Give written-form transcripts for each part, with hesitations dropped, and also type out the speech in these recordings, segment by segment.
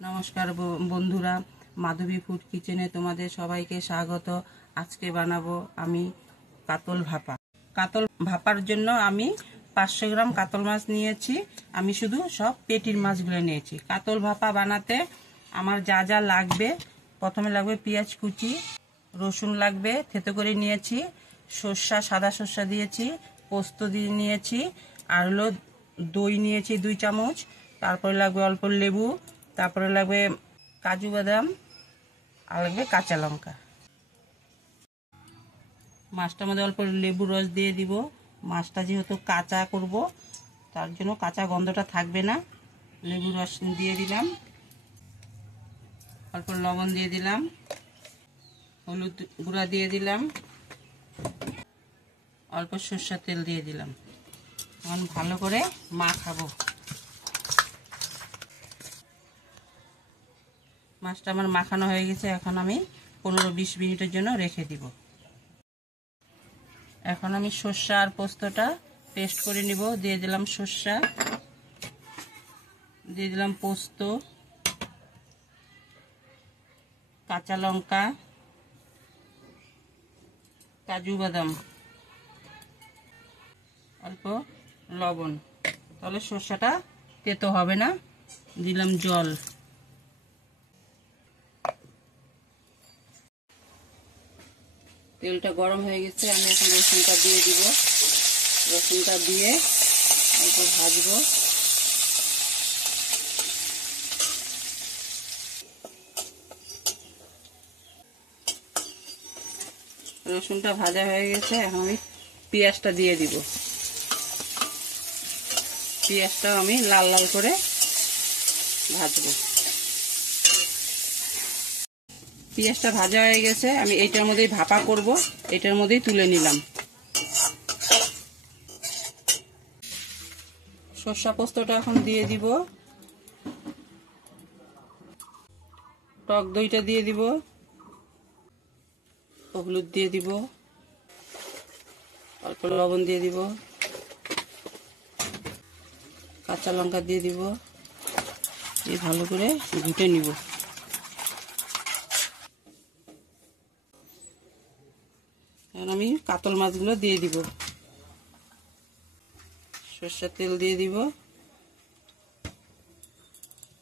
নমস্কার বন্ধুরা, মাধবী ফুড কিচেনে তোমাদের সবাইকে স্বাগত। আজকে বানাবো আমি কাতল ভাপা। কাতল ভাপার জন্য আমি 500 গ্রাম কাতল মাছ নিয়েছি। আমি শুধু সব পেটির মাছগুলো নিয়েছি। কাতল ভাপা বানাতে আমার যা যা লাগবে, প্রথমে লাগবে পেঁয়াজ কুচি, রসুন লাগবে থেতো করে নিয়েছি, সর্ষা সাদা সর্ষা দিয়েছি, পোস্ত দিয়ে নিয়েছি, আর হলো দই নিয়েছি 2 চামচ। তারপরে লাগবে অল্প লেবু, তারপরে লাগবে কাজু বাদাম, আর লাগবে কাঁচা লঙ্কা। মাছটার মধ্যে অল্প লেবু রস দিয়ে দিব। মাছটা যেহেতু কাঁচা করব, তার জন্য কাঁচা গন্ধটা থাকবে না। লেবু রস দিয়ে দিলাম, অল্প লবণ দিয়ে দিলাম, হলুদ গুঁড়া দিয়ে দিলাম, অল্প সরষের তেল দিয়ে দিলাম। এখন ভালো করে মাখাবো। মাছটা আমার মাখানো হয়ে গেছে। এখন আমি 15-20 মিনিটের জন্য রেখে দিব। এখন আমি সর্ষা আর পোস্তটা পেস্ট করে নিব। দিয়ে দিলাম সর্ষা, দিয়ে দিলাম পোস্ত, কাঁচা লঙ্কা, কাজু বাদাম, অল্প লবণ, তাহলে সর্ষাটা তেতো হবে না। দিলাম জল। তেলটা গরম হয়ে গেছে, আমি এখন রসুনটা দিয়ে দিব। রসুনটা দিয়ে অল্প ভাজবো। রসুনটা ভাজা হয়ে গেছে, এখন আমি পেঁয়াজটা দিয়ে দিব। পেঁয়াজটাও আমি লাল লাল করে ভাজবো। পেঁয়াজটা ভাজা হয়ে গেছে, আমি এইটার মধ্যেই ভাপা করব। এটার মধ্যেই তুলে নিলাম। সরষা পোস্তটা এখন দিয়ে দিব। টক দইটা দিয়ে দিব, হলুদ দিয়ে দিব, অল্প লবণ দিয়ে দিব, কাঁচা লঙ্কা দিয়ে দিব। দিয়ে ভালো করে ঘুটে নিব। এখন আমি কাতল মাছগুলো দিয়ে দিব। সরষের তেল দিয়ে দিব,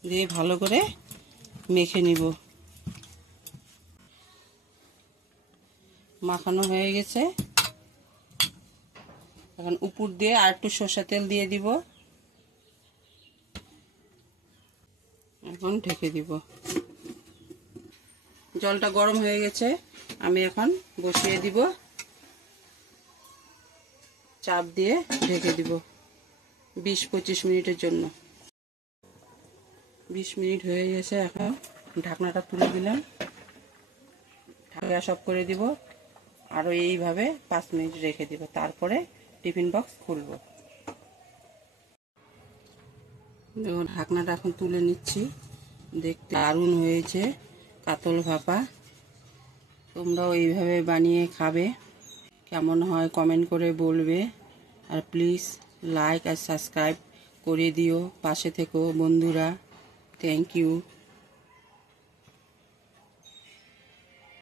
দিয়ে ভালো করে মেখে নিব। মাখানো হয়ে গেছে। এখন উপর দিয়ে আর একটু সরষের তেল দিয়ে দিব। এখন ঢেকে দিব। জলটা গরম হয়ে গেছে, আমি এখন বসিয়ে দিব। চাপ দিয়ে ঢেকে দিব 20-25 মিনিটের জন্য। 20 মিনিট হয়ে গেছে। এখন ঢাকনাটা তুলে দিলাম, ঢাকা সব করে দিব। আরও এইভাবে 5 মিনিট রেখে দিব। তারপরে টিফিন বক্স খুলব। দেখুন, ঢাকনাটা এখন তুলে নিচ্ছি। দেখতে দারুণ হয়েছে কাতল ভাপা। তোমরাও এইভাবে বানিয়ে খাবে। কেমন হয় কমেন্ট করে বলবে। আর প্লিজ লাইক আর সাবস্ক্রাইব করে দিও। পাশে থেকো বন্ধুরা। Thank you.